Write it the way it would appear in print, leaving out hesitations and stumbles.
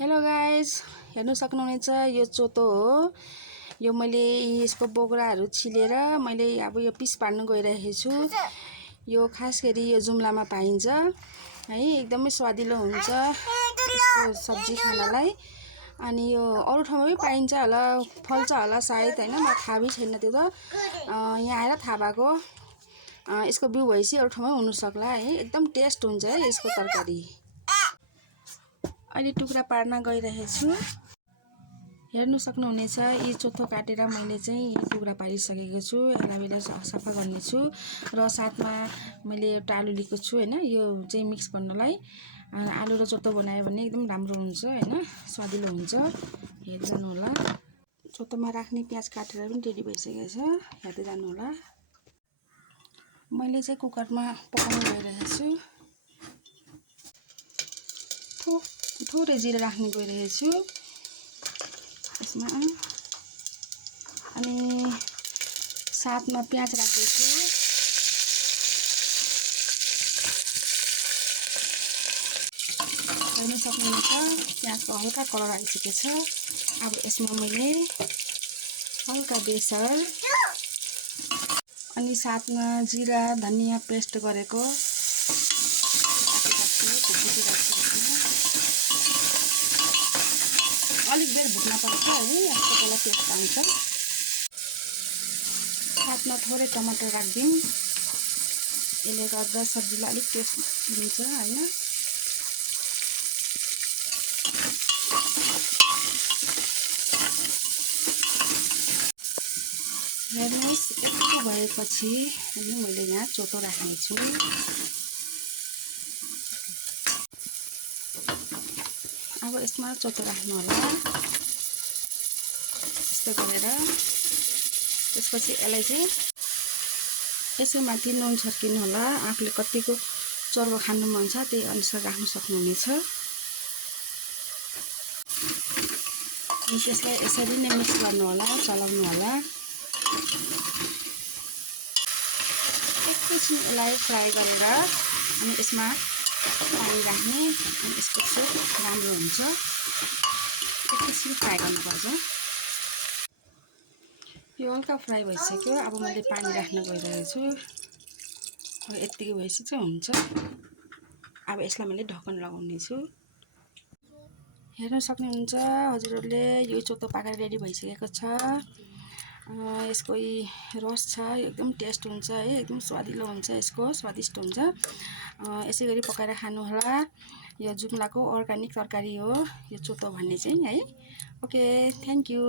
Hello guys, हेर्नु सक्नुहुनेछ यो चोतो हो। यो मैले यसको बोक्राहरू छिलेर मैले अब यो पिस पार्न गइरहेको छु। यो खास गरी यो जुम्लामा पाइन्छ है, एकदमै स्वादिलो हुन्छ यसको सब्जी खानलाई। अनि यो अरू ठाउँमा पनि पाइन्छ होला, फल्छ होला सायद हैन, म थाहा पनि छैन त्यो त। यहाँ आएर थाहा भएको। यसको बिउ भएपछि अरू ठाउँमा हुन सक्ला है। एकदम टेस्ट हुन्छ है यसको तरकारी। अहिले टुक्रा पार्न गइरहेको छु। हेर्नु सक्नुहुनेछ यी चोथो काटेर मैले चाहिँ टुक्रा पारिसकेको छु। यसलाई सफा गर्नेछु र साथमा मैले एउटा आलु लिएको छु हैन, यो चाहिँ मिक्स गर्नलाई। आलु र चोतो बनायो भने एकदम राम्रो हुन्छ हैन, स्वादिलो हुन्छ। हेर्दै जानु होला। चोतोमा राख्ने प्याज काटेर पनि रेडी भइसकेको छ, हेर्दै जानु होला। मैले चाहिँ कुकरमा पकाउन गइरहेको छु। थोरै जिरा राख्ने गइरहेको छु यसमा, अनि साथमा प्याज राख्दैछु। हेर्न सक्नुहुन्छ प्याजको हल्का कलर आइसकेको छ। अब यसमा मैले हल्का बेसार अनि साथमा जिरा धनिया पेस्ट गरेको अलिक बेर भुट्न पर्छ है, यसको बेला टेस्ट आउँछ। साथमा थोरै टमाटर राखिदिउँ, यसले गर्दा सब्जीलाई अलिक टेस्ट दिन्छ हैन। हेर्नुहोस् यस्तो भएपछि अनि मैले यहाँ चोतो राख्नेछु। अब यसमा चोतो राख्नु होला यस्तो गरेर। त्यसपछि यसलाई चाहिँ यसै माथि नुन छर्किनु होला। आफूले कतिको चर्को खानु मन छ त्यही अनुसार राख्न सक्नुहुनेछ। त्यसलाई यसरी नै मिक्स गर्नु होला, चलाउनु होला। एकैछिन यसलाई फ्राई गरेर अनि यसमा पानी राख्ने, अनि यसको सुप राम्रो हुन्छ। एकैछिन फ्राई गर्नुपर्छ। यो हल्का फ्राई भइसक्यो। अब मैले पानी राख्न गइरहेको छु। अब यतिकै भएपछि चाहिँ हुन्छ। अब यसलाई मैले ढक्कन लगाउने छु। हेर्न सक्नुहुन्छ हजुरहरूले यो चोतो पाकेर रेडी भइसकेको छ। यसको रस छ, एकदम टेस्ट हुन्छ है, एकदम स्वादिलो हुन्छ, यसको स्वादिष्ट हुन्छ। यसै गरी पकाएर खानु होला। यो जुम्लाको अर्ग्यानिक तरकारी हो यो चोतो भन्ने चाहिँ है। Okay, thank you.